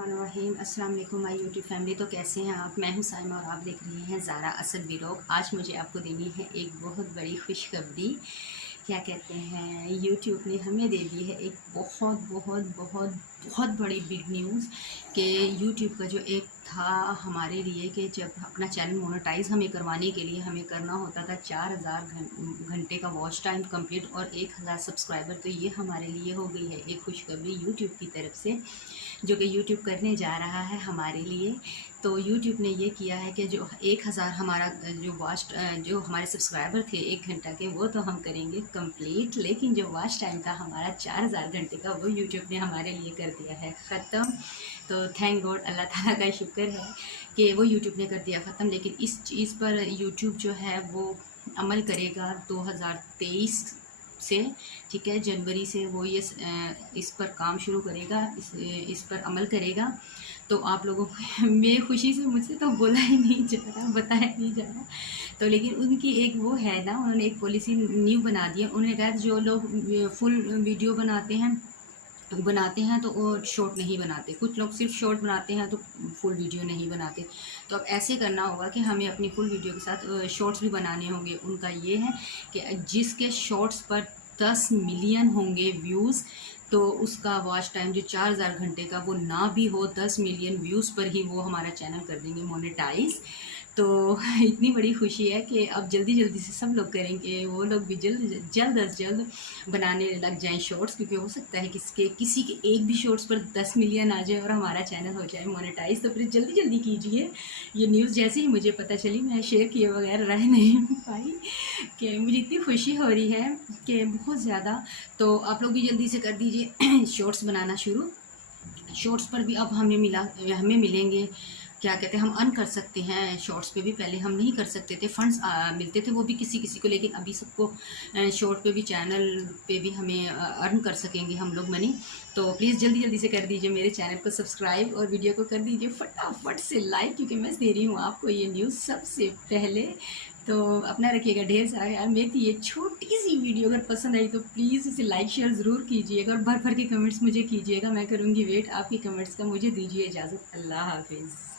रहीम अस्सलाम वालेकुम my YouTube family. तो कैसे हैं आप? मैं हूं साइमा और आप देख रहे हैं ज़ारा असद व्लॉग। आज मुझे आपको देनी है एक बहुत बड़ी खुशखबरी। क्या कहते हैं, यूट्यूब ने हमें दे दी है एक बहुत बहुत बहुत बहुत बड़ी बिग न्यूज़ कि यूट्यूब का जो एक था हमारे लिए कि जब अपना चैनल मोनेटाइज हमें करवाने के लिए हमें करना होता था 4000 घंटे का वॉच टाइम कंप्लीट और 1000 सब्सक्राइबर, तो ये हमारे लिए हो गई है एक खुशखबरी यूट्यूब की तरफ से, जो कि यूट्यूब करने जा रहा है हमारे लिए। तो यूट्यूब ने ये किया है कि जो 1000 हमारा जो हमारे सब्सक्राइबर थे 1 घंटा के, वो तो हम करेंगे कंप्लीट, लेकिन जो वॉच टाइम था हमारा 4000 घंटे का, वो यूट्यूब ने हमारे लिए कर दिया है ख़त्म। तो थैंक गॉड, अल्लाह ताला का शुक्र है कि वो यूट्यूब ने कर दिया ख़त्म। लेकिन इस चीज़ पर यूट्यूब जो है वो अमल करेगा 2023 से, ठीक है, जनवरी से वो ये इस पर काम शुरू करेगा, इस पर अमल करेगा। तो आप लोगों को मैं खुशी से, मुझसे तो बोला ही नहीं जा रहा, बताया नहीं जा रहा। तो लेकिन उनकी एक वो है ना, उन्होंने एक पॉलिसी न्यू बना दी है। उन्होंने कहा जो लोग फुल वीडियो बनाते हैं तो वो शॉर्ट नहीं बनाते, कुछ लोग सिर्फ शॉर्ट बनाते हैं तो फुल वीडियो नहीं बनाते। तो अब ऐसे करना होगा कि हमें अपनी फुल वीडियो के साथ शॉर्ट्स भी बनाने होंगे। उनका ये है कि जिसके शॉर्ट्स पर 10 मिलियन होंगे व्यूज़, तो उसका वॉच टाइम जो 4000 घंटे का वो ना भी हो, 10 मिलियन व्यूज़ पर ही वो हमारा चैनल कर देंगे मोनेटाइज। तो इतनी बड़ी खुशी है कि अब जल्दी जल्दी से सब लोग करेंगे, वो लोग भी जल्द अज जल्द बनाने लग जाएं शॉर्ट्स, क्योंकि हो सकता है किसी के एक भी शॉर्ट्स पर 10 मिलियन आ जाए और हमारा चैनल हो जाए मोनेटाइज। तो फिर जल्दी जल्दी कीजिए। ये न्यूज़ जैसे ही मुझे पता चली, मैं शेयर किए बगैर रह नहीं पाई कि मुझे इतनी खुशी हो रही है कि बहुत ज़्यादा। तो आप लोग भी जल्दी से कर दीजिए शॉर्ट्स बनाना शुरू। शॉर्ट्स पर भी अब हमें मिलेंगे, क्या कहते हैं, हम अर्न कर सकते हैं शॉर्ट्स पे भी। पहले हम नहीं कर सकते थे, फंड्स मिलते थे वो भी किसी किसी को, लेकिन अभी सबको शॉर्ट पे भी, चैनल पे भी हमें अर्न कर सकेंगे हम लोग मनी। तो प्लीज़ जल्दी जल्दी से कर दीजिए मेरे चैनल को सब्सक्राइब और वीडियो को कर दीजिए फटाफट से लाइक, क्योंकि मैं दे रही हूँ आपको ये न्यूज़ सबसे पहले। तो अपना रखिएगा ढेर सारा यार। मेरी ये छोटी सी वीडियो अगर पसंद आई तो प्लीज़ इसे लाइक शेयर ज़रूर कीजिएगा और भर भर के कमेंट्स मुझे कीजिएगा। मैं करूँगी वेट आपकी कमेंट्स का। मुझे दीजिए इजाज़त। अल्लाह हाफिज़।